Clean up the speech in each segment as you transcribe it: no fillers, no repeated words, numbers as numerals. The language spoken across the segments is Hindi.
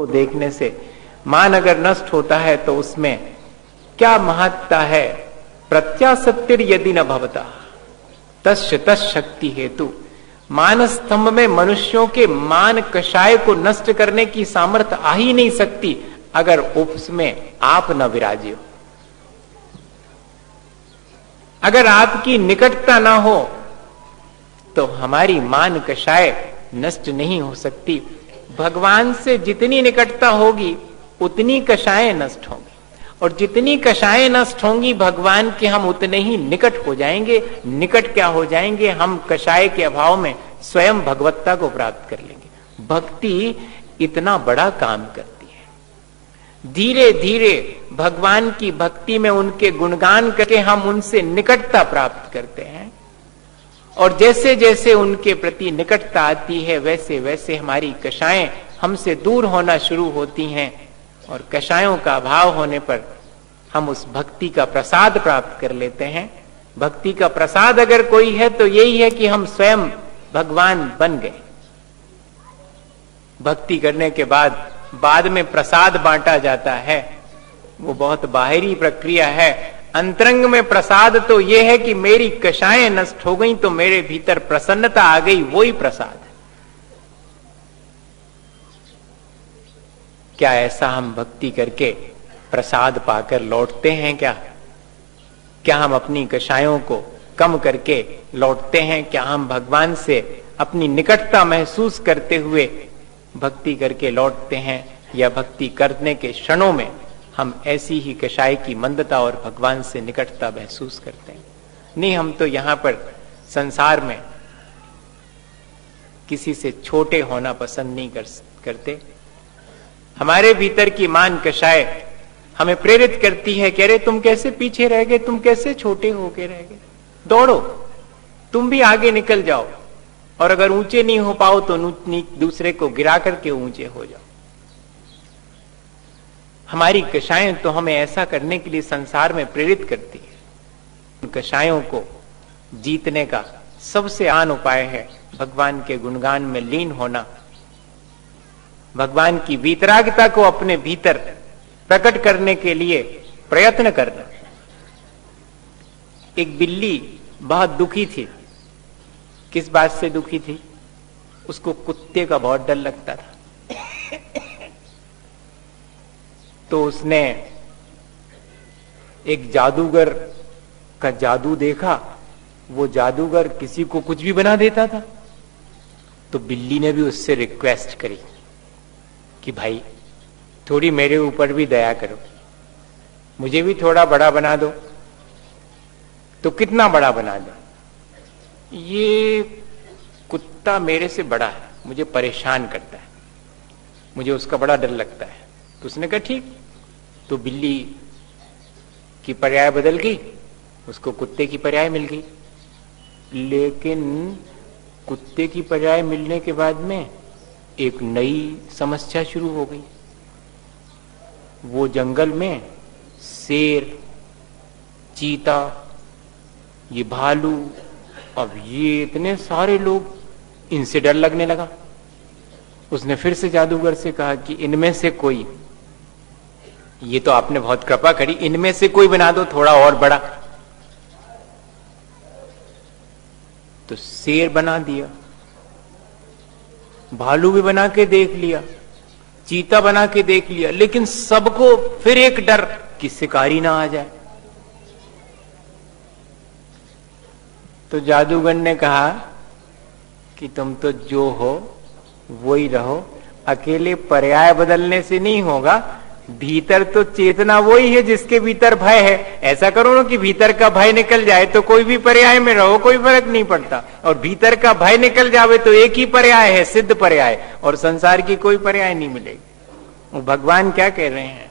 को देखने से मान अगर नष्ट होता है तो उसमें क्या महत्ता है। प्रत्यासत्तिर यदि न भवता तस्य तशक्ति हेतु। मान स्तंभ में मनुष्यों के मान कषाय को नष्ट करने की सामर्थ्य आ ही नहीं सकती अगर उसमें आप न विराजे हो, अगर आपकी निकटता ना हो तो हमारी मान कषाय नष्ट नहीं हो सकती। भगवान से जितनी निकटता होगी उतनी कषाएं नष्ट होंगी, और जितनी कषाएं नष्ट होंगी भगवान के हम उतने ही निकट हो जाएंगे। निकट क्या हो जाएंगे, हम कषाय के अभाव में स्वयं भगवत्ता को प्राप्त कर लेंगे। भक्ति इतना बड़ा काम करती है। धीरे धीरे भगवान की भक्ति में उनके गुणगान करके हम उनसे निकटता प्राप्त करते हैं, और जैसे जैसे उनके प्रति निकटता आती है वैसे वैसे हमारी कषाएं हमसे दूर होना शुरू होती हैं, और कषायों का अभाव होने पर हम उस भक्ति का प्रसाद प्राप्त कर लेते हैं। भक्ति का प्रसाद अगर कोई है तो यही है कि हम स्वयं भगवान बन गए। भक्ति करने के बाद में प्रसाद बांटा जाता है, वो बहुत बाहरी प्रक्रिया है। अंतरंग में प्रसाद तो ये है कि मेरी कषाएं नष्ट हो गई तो मेरे भीतर प्रसन्नता आ गई, वो ही प्रसाद है। क्या ऐसा हम भक्ति करके प्रसाद पाकर लौटते हैं क्या? क्या हम अपनी कषायों को कम करके लौटते हैं? क्या हम भगवान से अपनी निकटता महसूस करते हुए भक्ति करके लौटते हैं, या भक्ति करने के क्षणों में हम ऐसी ही कषाय की मंदता और भगवान से निकटता महसूस करते हैं? नहीं, हम तो यहां पर संसार में किसी से छोटे होना पसंद नहीं करते। हमारे भीतर की मान कषाय हमें प्रेरित करती है कि अरे तुम कैसे पीछे रह गए, तुम कैसे छोटे होके रह गए, दौड़ो, तुम भी आगे निकल जाओ, और अगर ऊंचे नहीं हो पाओ तो दूसरे को गिरा करके ऊंचे हो जाओ। हमारी कषाएं तो हमें ऐसा करने के लिए संसार में प्रेरित करती है। उन कषायों को जीतने का सबसे आसान उपाय है भगवान के गुणगान में लीन होना, भगवान की वीतरागता को अपने भीतर प्रकट करने के लिए प्रयत्न करना। एक बिल्ली बहुत दुखी थी। किस बात से दुखी थी? उसको कुत्ते का बहुत डर लगता था। तो उसने एक जादूगर का जादू देखा। वो जादूगर किसी को कुछ भी बना देता था। तो बिल्ली ने भी उससे रिक्वेस्ट करी कि भाई थोड़ी मेरे ऊपर भी दया करो, मुझे भी थोड़ा बड़ा बना दो। तो कितना बड़ा बना दो? ये कुत्ता मेरे से बड़ा है, मुझे परेशान करता है, मुझे उसका बड़ा डर लगता है। तो उसने कहा ठीक। तो बिल्ली की पर्याय बदल गई, उसको कुत्ते की पर्याय मिल गई। लेकिन कुत्ते की पर्याय मिलने के बाद में एक नई समस्या शुरू हो गई। वो जंगल में शेर, चीता, ये भालू, अब ये इतने सारे लोग, इनसे डर लगने लगा। उसने फिर से जादूगर से कहा कि इनमें से कोई, ये तो आपने बहुत कृपा करी, इनमें से कोई बना दो थोड़ा और बड़ा। तो शेर बना दिया, भालू भी बना के देख लिया, चीता बना के देख लिया, लेकिन सबको फिर एक डर कि शिकारी ना आ जाए। तो जादूगर ने कहा कि तुम तो जो हो वो ही रहो, अकेले पर्याय बदलने से नहीं होगा, भीतर तो चेतना वही है जिसके भीतर भय है। ऐसा करो ना कि भीतर का भय निकल जाए तो कोई भी पर्याय में रहो, कोई फर्क नहीं पड़ता, और भीतर का भय निकल जावे तो एक ही पर्याय है, सिद्ध पर्याय, और संसार की कोई पर्याय नहीं मिलेगी। भगवान क्या कह रहे हैं?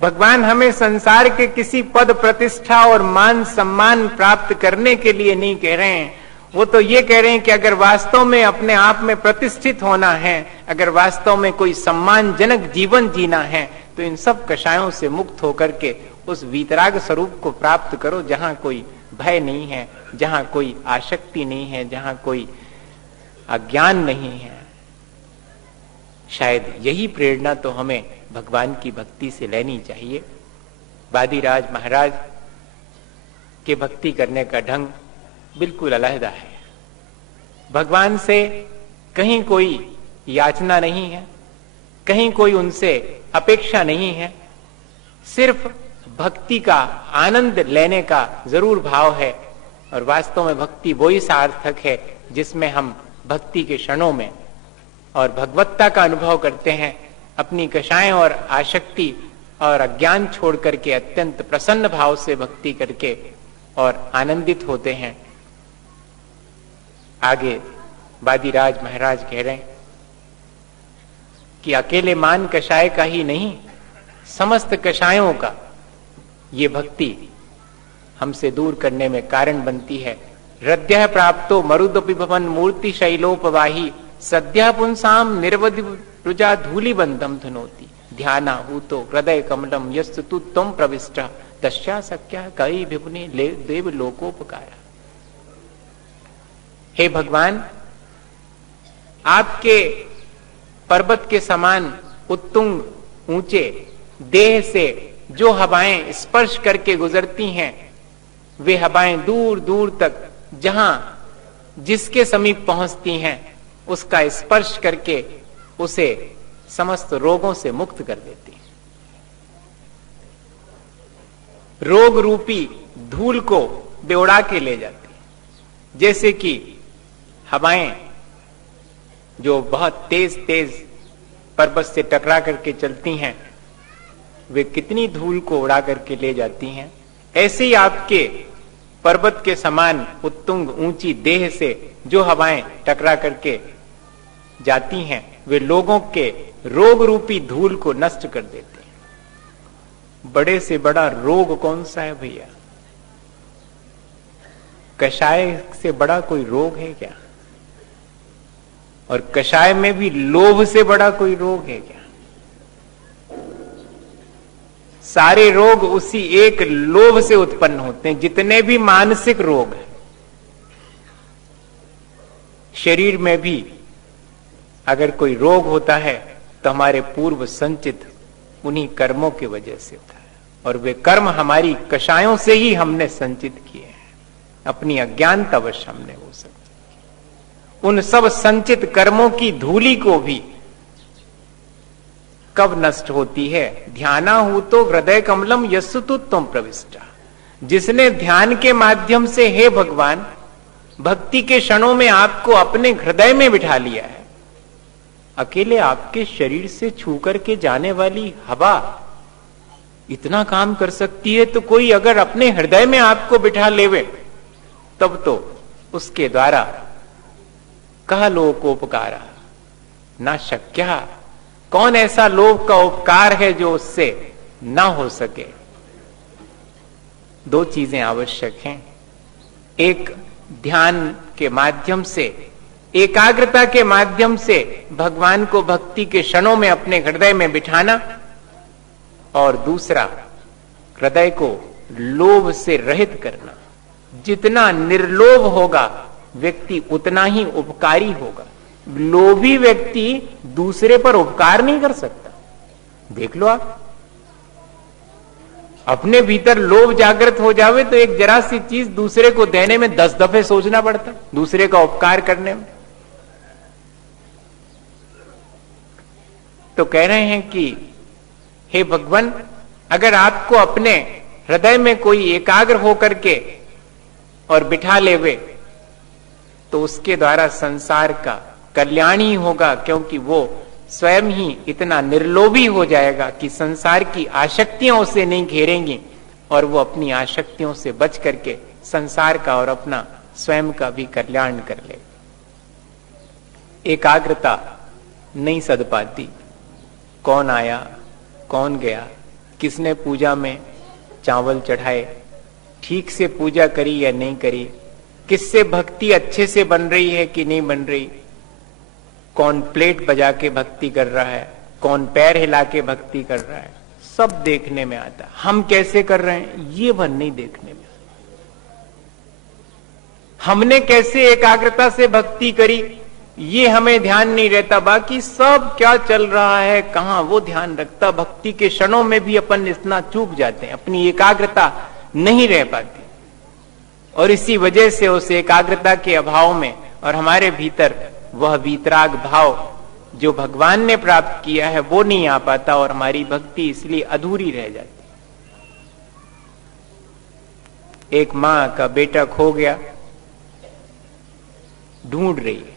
भगवान हमें संसार के किसी पद प्रतिष्ठा और मान सम्मान प्राप्त करने के लिए नहीं कह रहे हैं। वो तो ये कह रहे हैं कि अगर वास्तव में अपने आप में प्रतिष्ठित होना है, अगर वास्तव में कोई सम्मानजनक जीवन जीना है, तो इन सब कषायों से मुक्त होकर के उस वीतराग स्वरूप को प्राप्त करो, जहां कोई भय नहीं है, जहां कोई आसक्ति नहीं है, जहां कोई अज्ञान नहीं है। शायद यही प्रेरणा तो हमें भगवान की भक्ति से लेनी चाहिए। वादिराज महाराज के भक्ति करने का ढंग बिल्कुल अलग है। भगवान से कहीं कोई याचना नहीं है, कहीं कोई उनसे अपेक्षा नहीं है, सिर्फ भक्ति का आनंद लेने का जरूर भाव है। और वास्तव में भक्ति वही सार्थक है जिसमें हम भक्ति के क्षणों में और भगवत्ता का अनुभव करते हैं, अपनी कषाएं और आसक्ति और अज्ञान छोड़ करके अत्यंत प्रसन्न भाव से भक्ति करके और आनंदित होते हैं। आगे वादिराज महाराज कह रहे हैं कि अकेले मान कषाय का ही नहीं, समस्त कषायों का ये भक्ति हमसे दूर करने में कारण बनती है। हृदय प्राप्तो मरुदपि भवन मूर्ति शैलोपवाही सद्या पुंसाम निर्वधि रुजा धूलि बंधम धुनोति ध्याना हूतो हृदय कमलम यस्तु तुम प्रविष्ट तस्या सक्या कई विपुने देव लोकोपकारा। हे भगवान, आपके पर्वत के समान उत्तुंग ऊंचे देह से जो हवाएं स्पर्श करके गुजरती हैं, वे हवाएं दूर दूर तक जहां जिसके समीप पहुंचती हैं उसका स्पर्श करके उसे समस्त रोगों से मुक्त कर देती हैं। रोग रूपी धूल को बेउड़ा के ले जाती हैं। जैसे कि हवाएं जो बहुत तेज तेज पर्वत से टकरा करके चलती हैं, वे कितनी धूल को उड़ा करके ले जाती हैं, ऐसे ही आपके पर्वत के समान उत्तुंग ऊंची देह से जो हवाएं टकरा करके जाती हैं, वे लोगों के रोग रूपी धूल को नष्ट कर देते हैं। बड़े से बड़ा रोग कौन सा है भैया? कषाय से बड़ा कोई रोग है क्या? और कषाय में भी लोभ से बड़ा कोई रोग है क्या? सारे रोग उसी एक लोभ से उत्पन्न होते हैं, जितने भी मानसिक रोग हैं। शरीर में भी अगर कोई रोग होता है तो हमारे पूर्व संचित उन्हीं कर्मों की वजह से होता है, और वे कर्म हमारी कषायों से ही हमने संचित किए हैं, अपनी अज्ञानतावश हमने वो संचित किए। उन सब संचित कर्मों की धूली को भी कब नष्ट होती है? ध्याना हो तो हृदय कमलम यस्सु तुम प्रविष्टा। जिसने ध्यान के माध्यम से हे भगवान भक्ति के क्षणों में आपको अपने हृदय में बिठा लिया है। अकेले आपके शरीर से छू करके जाने वाली हवा इतना काम कर सकती है, तो कोई अगर अपने हृदय में आपको बिठा लेवे तब तो उसके द्वारा कह लोकोपकारा ना शक्या। कौन ऐसा लोक का उपकार है जो उससे ना हो सके? दो चीजें आवश्यक हैं। एक, ध्यान के माध्यम से, एकाग्रता के माध्यम से भगवान को भक्ति के क्षणों में अपने हृदय में बिठाना, और दूसरा, हृदय को लोभ से रहित करना। जितना निर्लोभ होगा व्यक्ति उतना ही उपकारी होगा। लोभी व्यक्ति दूसरे पर उपकार नहीं कर सकता। देख लो आप, अपने भीतर लोभ जागृत हो जावे तो एक जरा सी चीज दूसरे को देने में 10 दफे सोचना पड़ता, दूसरे का उपकार करने में। तो कह रहे हैं कि हे भगवान, अगर आपको अपने हृदय में कोई एकाग्र होकर के और बिठा लेवे तो उसके द्वारा संसार का कल्याण ही होगा, क्योंकि वो स्वयं ही इतना निर्लोभी हो जाएगा कि संसार की आसक्तियां उसे नहीं घेरेंगी और वो अपनी आसक्तियों से बच करके संसार का और अपना स्वयं का भी कल्याण कर ले। एकाग्रता नहीं सध पाती। कौन आया, कौन गया, किसने पूजा में चावल चढ़ाए, ठीक से पूजा करी या नहीं करी, किससे भक्ति अच्छे से बन रही है कि नहीं बन रही, कौन प्लेट बजा के भक्ति कर रहा है, कौन पैर हिला के भक्ति कर रहा है, सब देखने में आता। हम कैसे कर रहे हैं ये वन नहीं देखने में। हमने कैसे एकाग्रता से भक्ति करी ये हमें ध्यान नहीं रहता, बाकी सब क्या चल रहा है कहां वो ध्यान रखता। भक्ति के क्षणों में भी अपन इतना चूक जाते हैं, अपनी एकाग्रता नहीं रह पाती, और इसी वजह से उस एकाग्रता के अभाव में और हमारे भीतर वह वीतराग भाव जो भगवान ने प्राप्त किया है वो नहीं आ पाता, और हमारी भक्ति इसलिए अधूरी रह जाती। एक मां का बेटा खो गया, ढूंढ रही है,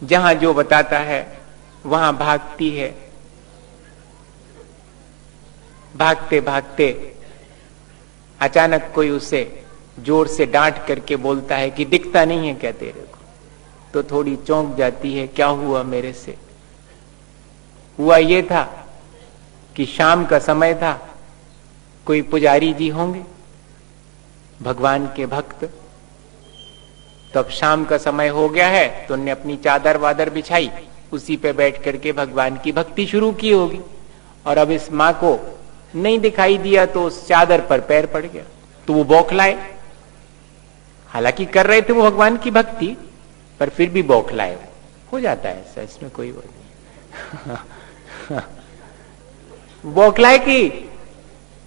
जहां जो बताता है वहां भागती है। भागते भागते अचानक कोई उसे जोर से डांट करके बोलता है कि दिखता नहीं है क्या तेरे को? तो थोड़ी चौंक जाती है, क्या हुआ मेरे से? हुआ ये था कि शाम का समय था, कोई पुजारी जी होंगे भगवान के भक्त, तो अब शाम का समय हो गया है, तो उन्होंने अपनी चादर वादर बिछाई, उसी पे बैठ करके भगवान की भक्ति शुरू की होगी। और अब इस माँ को नहीं दिखाई दिया तो उस चादर पर पैर पड़ गया, तो वो बौखलाए। हालांकि कर रहे थे वो भगवान की भक्ति, पर फिर भी बौखलाए। हो जाता है ऐसा, इसमें कोई वो नहीं। बौखलाए कि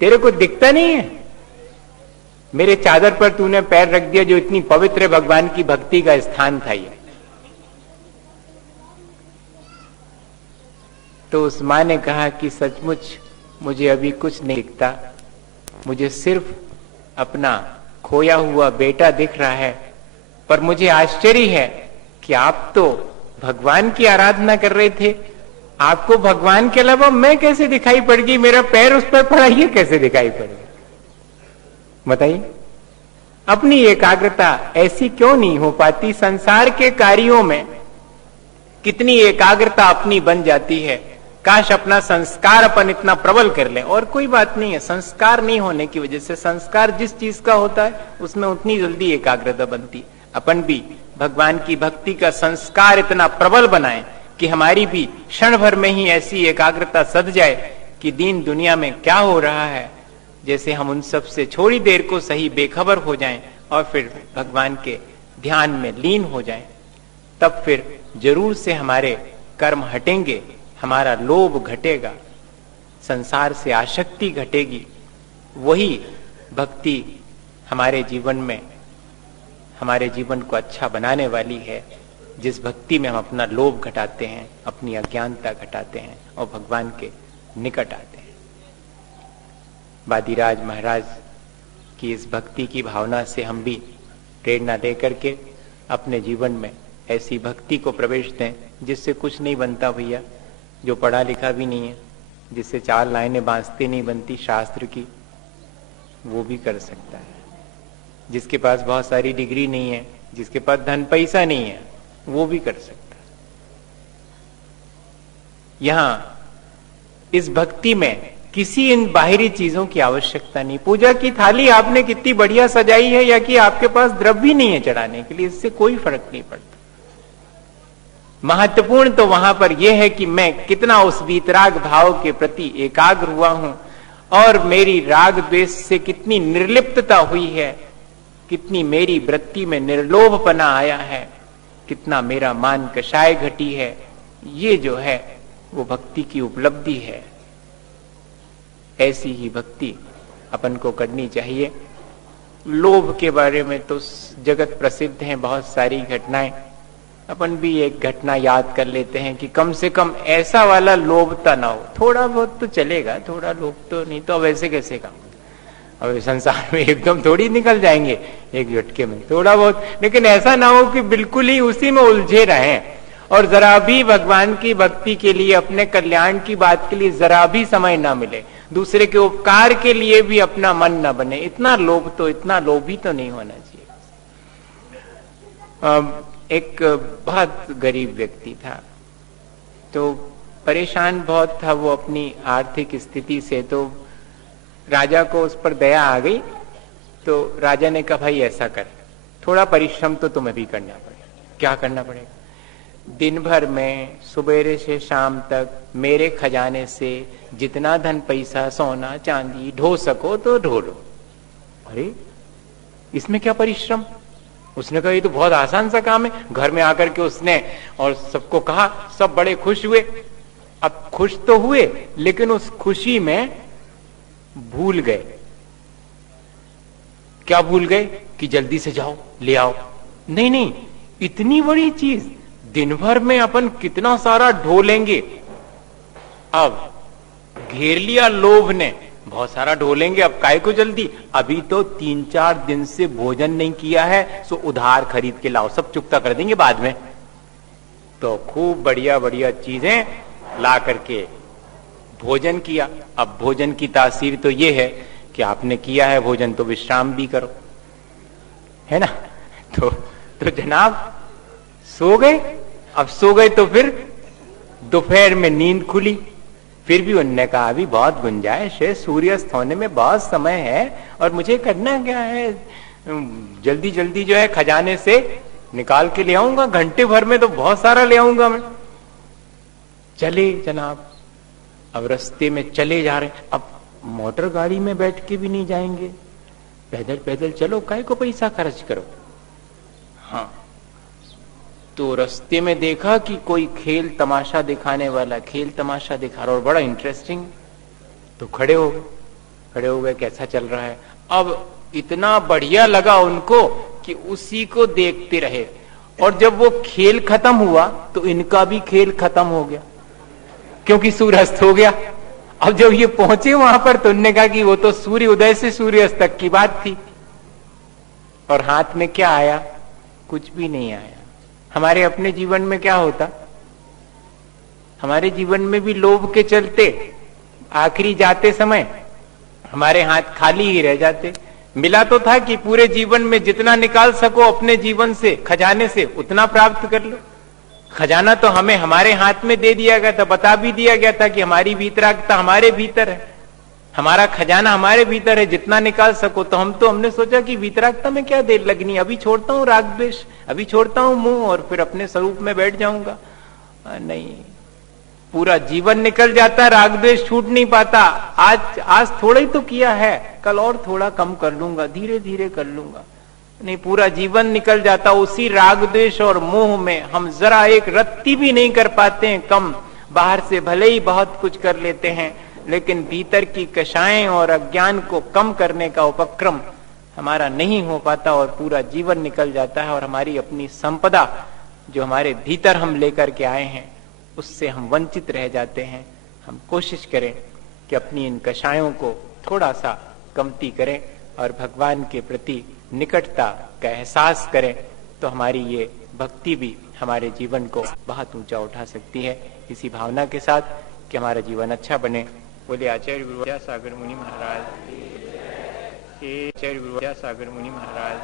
तेरे को दिखता नहीं है, मेरे चादर पर तूने पैर रख दिया जो इतनी पवित्र भगवान की भक्ति का स्थान था ये। तो उस मां ने कहा कि सचमुच मुझे अभी कुछ नहीं दिखता, मुझे सिर्फ अपना खोया हुआ बेटा दिख रहा है, पर मुझे आश्चर्य है कि आप तो भगवान की आराधना कर रहे थे, आपको भगवान के अलावा मैं कैसे दिखाई पड़ गई? मेरा पैर उस पर पड़ा, ये कैसे दिखाई पड़ गया? बताइए, अपनी एकाग्रता ऐसी क्यों नहीं हो पाती? संसार के कार्यों में कितनी एकाग्रता अपनी बन जाती है। काश अपना संस्कार अपन इतना प्रबल कर लें। और कोई बात नहीं है, संस्कार नहीं होने की वजह से, संस्कार जिस चीज का होता है उसमें उतनी जल्दी एकाग्रता बनती। अपन भी भगवान की भक्ति का संस्कार इतना प्रबल बनाएं कि हमारी भी क्षण भर में ही ऐसी एकाग्रता सध जाए कि दीन दुनिया में क्या हो रहा है, जैसे हम उन सब से थोड़ी देर को सही बेखबर हो जाएं और फिर भगवान के ध्यान में लीन हो जाएं। तब फिर जरूर से हमारे कर्म हटेंगे, हमारा लोभ घटेगा, संसार से आसक्ति घटेगी। वही भक्ति हमारे जीवन में, हमारे जीवन को अच्छा बनाने वाली है, जिस भक्ति में हम अपना लोभ घटाते हैं, अपनी अज्ञानता घटाते हैं और भगवान के निकट आते हैं। वादिराज महाराज की इस भक्ति की भावना से हम भी प्रेरणा लेकर के अपने जीवन में ऐसी भक्ति को प्रवेश दें जिससे कुछ नहीं बनता भैया। जो पढ़ा लिखा भी नहीं है, जिससे 4 लाइनें बांसते नहीं बनती शास्त्र की, वो भी कर सकता है। जिसके पास बहुत सारी डिग्री नहीं है, जिसके पास धन पैसा नहीं है, वो भी कर सकता है। यहां इस भक्ति में किसी इन बाहरी चीजों की आवश्यकता नहीं। पूजा की थाली आपने कितनी बढ़िया सजाई है या कि आपके पास द्रव्य नहीं है चढ़ाने के लिए, इससे कोई फर्क नहीं पड़ता। महत्वपूर्ण तो वहां पर यह है कि मैं कितना उस वीतराग भाव के प्रति एकाग्र हुआ हूं और मेरी राग द्वेष से कितनी निर्लिप्तता हुई है, कितनी मेरी वृत्ति में निर्लोभपना आया है, कितना मेरा मान कषाय घटी है। ये जो है वो भक्ति की उपलब्धि है। ऐसी ही भक्ति अपन को करनी चाहिए। लोभ के बारे में तो जगत प्रसिद्ध हैं बहुत सारी घटनाएं। अपन भी एक घटना याद कर लेते हैं कि कम से कम ऐसा वाला लोभता ना हो। थोड़ा बहुत तो चलेगा, थोड़ा लोभ तो नहीं तो अब ऐसे कैसे काम, अब संसार में एकदम थोड़ी निकल जाएंगे एक झटके में, थोड़ा बहुत। लेकिन ऐसा ना हो कि बिल्कुल ही उसी में उलझे रहें और जरा भी भगवान की भक्ति के लिए, अपने कल्याण की बात के लिए जरा भी समय ना मिले, दूसरे के उपकार के लिए भी अपना मन न बने। इतना लोभी तो नहीं होना चाहिए। एक बहुत गरीब व्यक्ति था, तो परेशान बहुत था वो अपनी आर्थिक स्थिति से। तो राजा को उस पर दया आ गई, तो राजा ने कहा भाई ऐसा कर, थोड़ा परिश्रम तो तुम्हें भी करना पड़ेगा। क्या करना पड़ेगा? दिन भर में सुबेरे से शाम तक मेरे खजाने से जितना धन पैसा सोना चांदी ढो सको तो ढो लो। अरे इसमें क्या परिश्रम? उसने कहा ये तो बहुत आसान सा काम है। घर में आकर के उसने और सबको कहा, सब बड़े खुश हुए। अब खुश तो हुए, लेकिन उस खुशी में भूल गए। क्या भूल गए? कि जल्दी से जाओ ले आओ। नहीं नहीं, इतनी बड़ी चीज दिन भर में अपन कितना सारा ढोलेंगे। अब घेर लिया लोभ ने, बहुत सारा ढोलेंगे, अब काय को जल्दी, अभी तो 3-4 दिन से भोजन नहीं किया है, सो उधार खरीद के लाओ, सब चुकता कर देंगे बाद में। तो खूब बढ़िया बढ़िया चीजें ला करके भोजन किया। अब भोजन की तासीर तो ये है कि आपने किया है भोजन तो विश्राम भी करो, है ना। तो जनाब सो गए। अब सो गए तो फिर दोपहर में नींद खुली। फिर भी उन्होंने कहा अभी बहुत गुंजाइश है, सूर्यास्त होने में बहुत समय है और मुझे करना क्या है, जल्दी जल्दी जो है खजाने से निकाल के ले आऊंगा, घंटे भर में तो बहुत सारा ले आऊंगा मैं। चले जनाब, अब रास्ते में चले जा रहे। अब मोटर गाड़ी में बैठ के भी नहीं जाएंगे, पैदल पैदल चलो, काहे को पैसा खर्च करो। हाँ, तो रास्ते में देखा कि कोई खेल तमाशा दिखाने वाला खेल तमाशा दिखा रहा और बड़ा इंटरेस्टिंग। तो खड़े हो गए, कैसा चल रहा है। अब इतना बढ़िया लगा उनको कि उसी को देखते रहे। और जब वो खेल खत्म हुआ तो इनका भी खेल खत्म हो गया, क्योंकि सूर्यास्त हो गया। अब जब ये पहुंचे वहां पर तो उन्होंने कहा कि वो तो सूर्य उदय से सूर्यास्त तक की बात थी, और हाथ में क्या आया? कुछ भी नहीं आया। हमारे अपने जीवन में क्या होता? हमारे जीवन में भी लोभ के चलते आखिरी जाते समय हमारे हाथ खाली ही रह जाते। मिला तो था कि पूरे जीवन में जितना निकाल सको अपने जीवन से, खजाने से, उतना प्राप्त कर लो। खजाना तो हमें हमारे हाथ में दे दिया गया था, बता भी दिया गया था कि हमारी वीतरागता हमारे भीतर है, हमारा खजाना हमारे भीतर है, जितना निकाल सको। तो हमने सोचा कि वीतरागता में क्या देर लगनी, अभी छोड़ता हूं राग द्वेष, अभी छोड़ता हूं मोह और फिर अपने स्वरूप में बैठ जाऊंगा। नहीं, पूरा जीवन निकल जाता, राग द्वेष छूट नहीं पाता। आज थोड़ा ही तो किया है, कल और थोड़ा कम कर लूंगा, धीरे धीरे कर लूंगा। नहीं, पूरा जीवन निकल जाता उसी राग द्वेष और मोह में। हम जरा एक रत्ती भी नहीं कर पाते हैं कम। बाहर से भले ही बहुत कुछ कर लेते हैं, लेकिन भीतर की कषाएं और अज्ञान को कम करने का उपक्रम हमारा नहीं हो पाता और पूरा जीवन निकल जाता है। और हमारी अपनी संपदा जो हमारे भीतर हम लेकर के आए हैं, उससे हम वंचित रह जाते हैं। हम कोशिश करें कि अपनी इन कषायों को थोड़ा सा कमती करें और भगवान के प्रति निकटता का एहसास करें, तो हमारी ये भक्ति भी हमारे जीवन को बहुत ऊंचा उठा सकती है। इसी भावना के साथ कि हमारा जीवन अच्छा बने, बोले आचार्य गुरु विद्यासागर मुनि महाराज, आचार्य गुरु विद्यासागर मुनि महाराज।